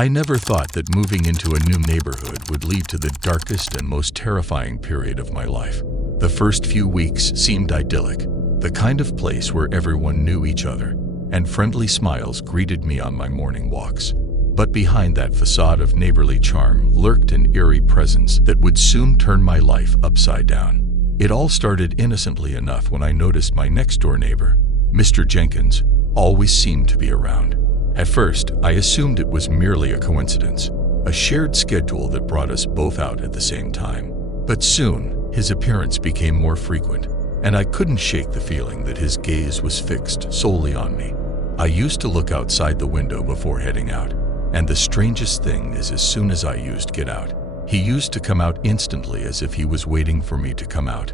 I never thought that moving into a new neighborhood would lead to the darkest and most terrifying period of my life. The first few weeks seemed idyllic, the kind of place where everyone knew each other, and friendly smiles greeted me on my morning walks. But behind that facade of neighborly charm lurked an eerie presence that would soon turn my life upside down. It all started innocently enough when I noticed my next-door neighbor, Mr. Jenkins, always seemed to be around. At first, I assumed it was merely a coincidence, a shared schedule that brought us both out at the same time. But soon, his appearance became more frequent, and I couldn't shake the feeling that his gaze was fixed solely on me. I used to look outside the window before heading out, and the strangest thing is as soon as I used get out, he used to come out instantly as if he was waiting for me to come out.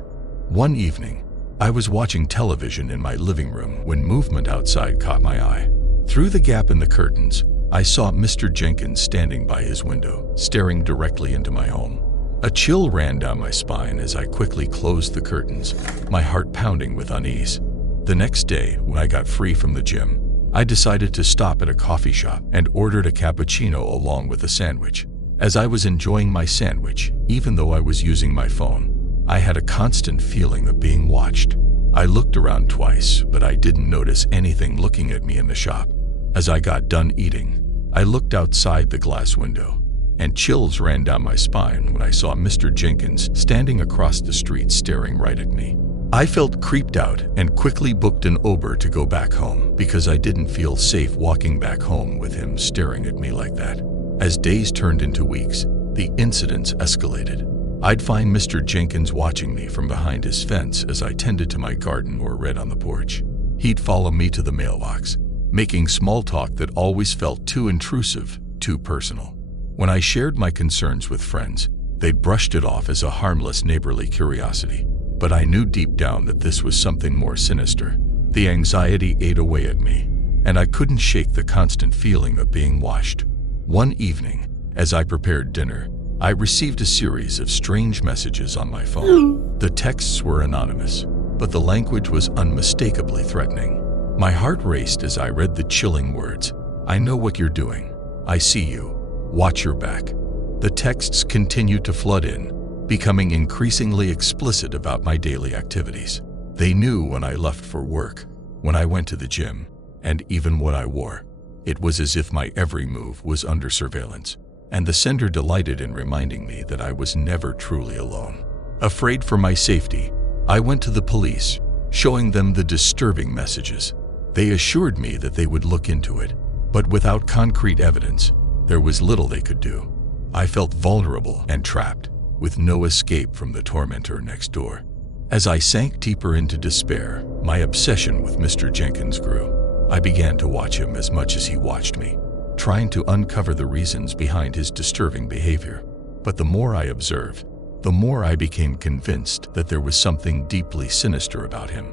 One evening, I was watching television in my living room when movement outside caught my eye. Through the gap in the curtains, I saw Mr. Jenkins standing by his window, staring directly into my home. A chill ran down my spine as I quickly closed the curtains, my heart pounding with unease. The next day, when I got free from the gym, I decided to stop at a coffee shop and ordered a cappuccino along with a sandwich. As I was enjoying my sandwich, even though I was using my phone, I had a constant feeling of being watched. I looked around twice, but I didn't notice anything looking at me in the shop. As I got done eating, I looked outside the glass window, and chills ran down my spine when I saw Mr. Jenkins standing across the street staring right at me. I felt creeped out and quickly booked an Uber to go back home because I didn't feel safe walking back home with him staring at me like that. As days turned into weeks, the incidents escalated. I'd find Mr. Jenkins watching me from behind his fence as I tended to my garden or read on the porch. He'd follow me to the mailbox, making small talk that always felt too intrusive, too personal. When I shared my concerns with friends, they brushed it off as a harmless neighborly curiosity. But I knew deep down that this was something more sinister. The anxiety ate away at me, and I couldn't shake the constant feeling of being watched. One evening, as I prepared dinner, I received a series of strange messages on my phone. The texts were anonymous, but the language was unmistakably threatening. My heart raced as I read the chilling words, "I know what you're doing. I see you. Watch your back." The texts continued to flood in, becoming increasingly explicit about my daily activities. They knew when I left for work, when I went to the gym, and even what I wore. It was as if my every move was under surveillance, and the sender delighted in reminding me that I was never truly alone. Afraid for my safety, I went to the police, showing them the disturbing messages. They assured me that they would look into it, but without concrete evidence, there was little they could do. I felt vulnerable and trapped, with no escape from the tormentor next door. As I sank deeper into despair, my obsession with Mr. Jenkins grew. I began to watch him as much as he watched me, trying to uncover the reasons behind his disturbing behavior. But the more I observed, the more I became convinced that there was something deeply sinister about him.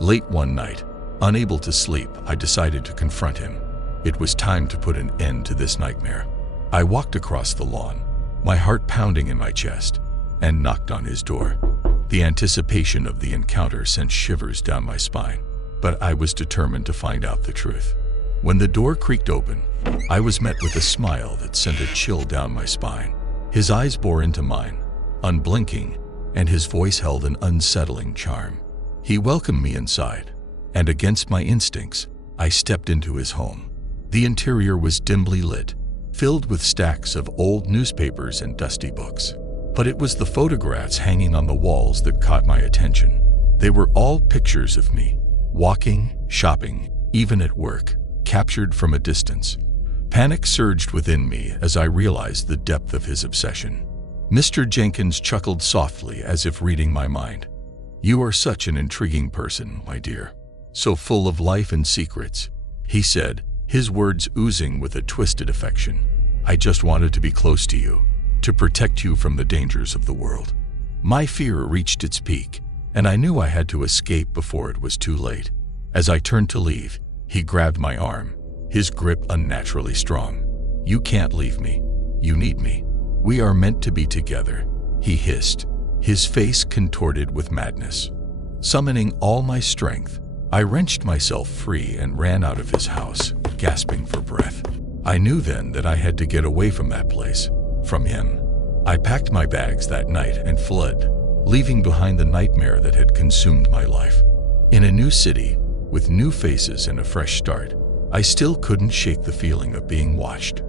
Late one night, unable to sleep, I decided to confront him. It was time to put an end to this nightmare. I walked across the lawn, my heart pounding in my chest, and knocked on his door. The anticipation of the encounter sent shivers down my spine, but I was determined to find out the truth. When the door creaked open, I was met with a smile that sent a chill down my spine. His eyes bore into mine, unblinking, and his voice held an unsettling charm. He welcomed me inside, and against my instincts, I stepped into his home. The interior was dimly lit, filled with stacks of old newspapers and dusty books. But it was the photographs hanging on the walls that caught my attention. They were all pictures of me, walking, shopping, even at work, captured from a distance. Panic surged within me as I realized the depth of his obsession. Mr. Jenkins chuckled softly as if reading my mind. "You are such an intriguing person, my dear. So full of life and secrets," he said, his words oozing with a twisted affection. "I just wanted to be close to you, to protect you from the dangers of the world." My fear reached its peak, and I knew I had to escape before it was too late. As I turned to leave, he grabbed my arm, his grip unnaturally strong. "You can't leave me. You need me. We are meant to be together," he hissed, his face contorted with madness. Summoning all my strength, I wrenched myself free and ran out of his house, gasping for breath. I knew then that I had to get away from that place, from him. I packed my bags that night and fled, leaving behind the nightmare that had consumed my life. In a new city, with new faces and a fresh start, I still couldn't shake the feeling of being watched.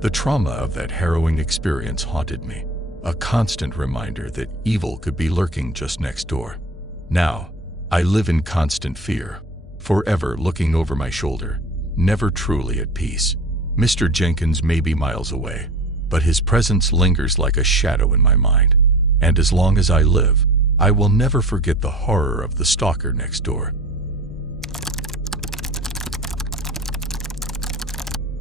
The trauma of that harrowing experience haunted me, a constant reminder that evil could be lurking just next door. Now, I live in constant fear, forever looking over my shoulder, never truly at peace. Mr. Jenkins may be miles away, but his presence lingers like a shadow in my mind. And as long as I live, I will never forget the horror of the stalker next door.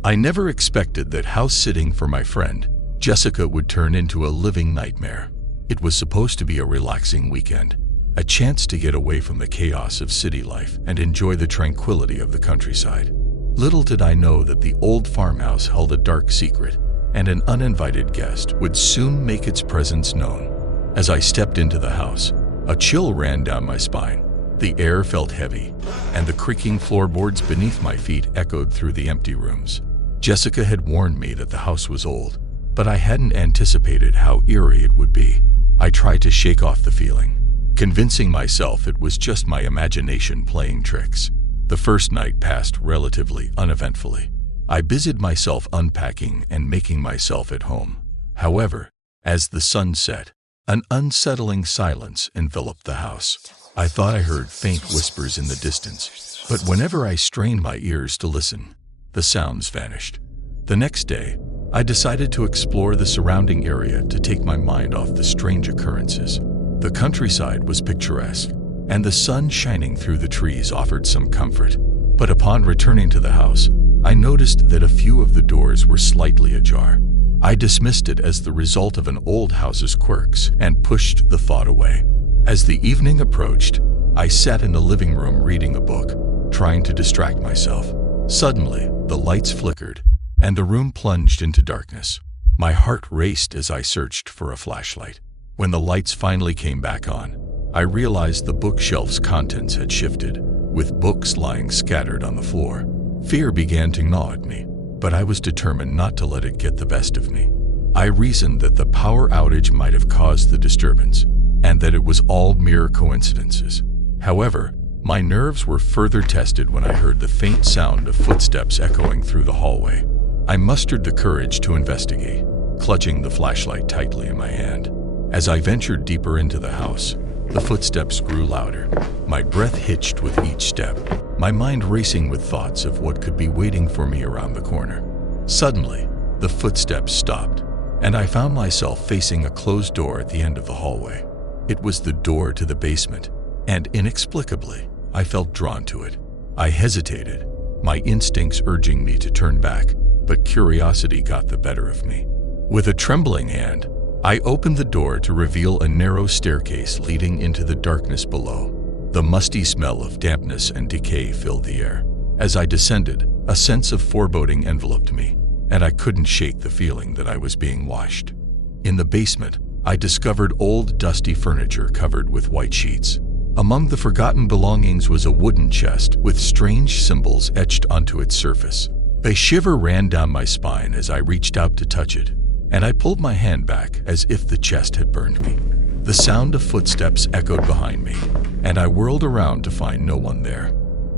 I never expected that house sitting for my friend, Jessica, would turn into a living nightmare. It was supposed to be a relaxing weekend, a chance to get away from the chaos of city life and enjoy the tranquility of the countryside. Little did I know that the old farmhouse held a dark secret, and an uninvited guest would soon make its presence known. As I stepped into the house, a chill ran down my spine. The air felt heavy, and the creaking floorboards beneath my feet echoed through the empty rooms. Jessica had warned me that the house was old, but I hadn't anticipated how eerie it would be. I tried to shake off the feeling, convincing myself it was just my imagination playing tricks. The first night passed relatively uneventfully. I busied myself unpacking and making myself at home. However, as the sun set, an unsettling silence enveloped the house. I thought I heard faint whispers in the distance, but whenever I strained my ears to listen, the sounds vanished. The next day, I decided to explore the surrounding area to take my mind off the strange occurrences. The countryside was picturesque, and the sun shining through the trees offered some comfort. But upon returning to the house, I noticed that a few of the doors were slightly ajar. I dismissed it as the result of an old house's quirks and pushed the thought away. As the evening approached, I sat in the living room reading a book, trying to distract myself. Suddenly, the lights flickered, and the room plunged into darkness. My heart raced as I searched for a flashlight. When the lights finally came back on, I realized the bookshelf's contents had shifted, with books lying scattered on the floor. Fear began to gnaw at me, but I was determined not to let it get the best of me. I reasoned that the power outage might have caused the disturbance, and that it was all mere coincidences. However, my nerves were further tested when I heard the faint sound of footsteps echoing through the hallway. I mustered the courage to investigate, clutching the flashlight tightly in my hand. As I ventured deeper into the house, the footsteps grew louder. My breath hitched with each step, my mind racing with thoughts of what could be waiting for me around the corner. Suddenly, the footsteps stopped, and I found myself facing a closed door at the end of the hallway. It was the door to the basement, and inexplicably, I felt drawn to it. I hesitated, my instincts urging me to turn back, but curiosity got the better of me. With a trembling hand, I opened the door to reveal a narrow staircase leading into the darkness below. The musty smell of dampness and decay filled the air. As I descended, a sense of foreboding enveloped me, and I couldn't shake the feeling that I was being watched. In the basement, I discovered old, dusty furniture covered with white sheets. Among the forgotten belongings was a wooden chest with strange symbols etched onto its surface. A shiver ran down my spine as I reached out to touch it, and I pulled my hand back as if the chest had burned me. The sound of footsteps echoed behind me, and I whirled around to find no one there.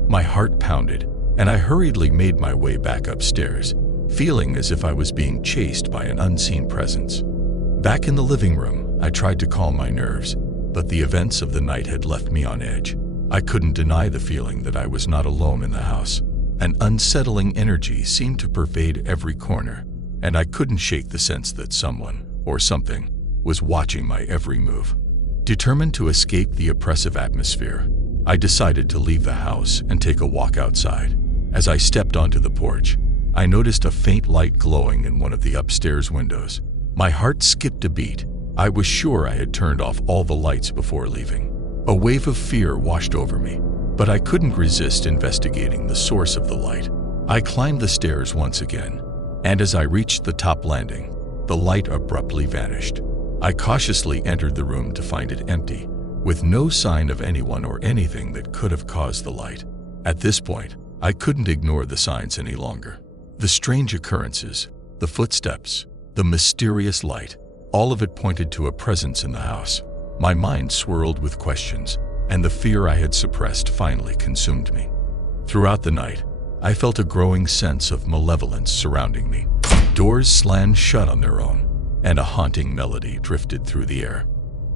My heart pounded, and I hurriedly made my way back upstairs, feeling as if I was being chased by an unseen presence. Back in the living room, I tried to calm my nerves, but the events of the night had left me on edge. I couldn't deny the feeling that I was not alone in the house. An unsettling energy seemed to pervade every corner, and I couldn't shake the sense that someone, or something, was watching my every move. Determined to escape the oppressive atmosphere, I decided to leave the house and take a walk outside. As I stepped onto the porch, I noticed a faint light glowing in one of the upstairs windows. My heart skipped a beat. I was sure I had turned off all the lights before leaving. A wave of fear washed over me, but I couldn't resist investigating the source of the light. I climbed the stairs once again, and as I reached the top landing, the light abruptly vanished. I cautiously entered the room to find it empty, with no sign of anyone or anything that could have caused the light. At this point, I couldn't ignore the signs any longer. The strange occurrences, the footsteps, the mysterious light, all of it pointed to a presence in the house. My mind swirled with questions, and the fear I had suppressed finally consumed me. Throughout the night, I felt a growing sense of malevolence surrounding me. Doors slammed shut on their own, and a haunting melody drifted through the air.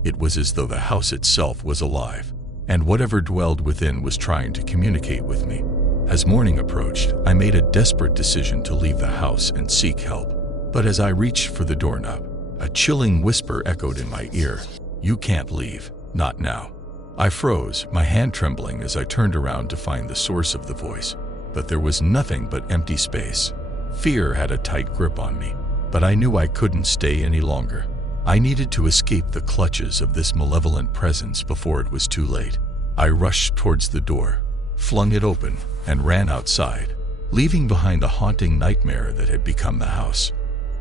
It was as though the house itself was alive, and whatever dwelled within was trying to communicate with me. As morning approached, I made a desperate decision to leave the house and seek help. But as I reached for the doorknob, a chilling whisper echoed in my ear, "You can't leave, not now." I froze, my hand trembling as I turned around to find the source of the voice, but there was nothing but empty space. Fear had a tight grip on me, but I knew I couldn't stay any longer. I needed to escape the clutches of this malevolent presence before it was too late. I rushed towards the door, flung it open, and ran outside, leaving behind the haunting nightmare that had become the house.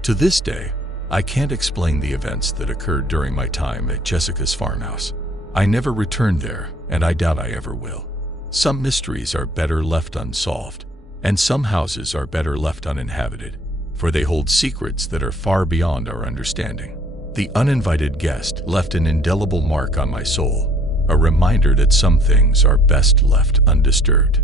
To this day, I can't explain the events that occurred during my time at Jessica's farmhouse. I never returned there, and I doubt I ever will. Some mysteries are better left unsolved, and some houses are better left uninhabited, for they hold secrets that are far beyond our understanding. The uninvited guest left an indelible mark on my soul, a reminder that some things are best left undisturbed.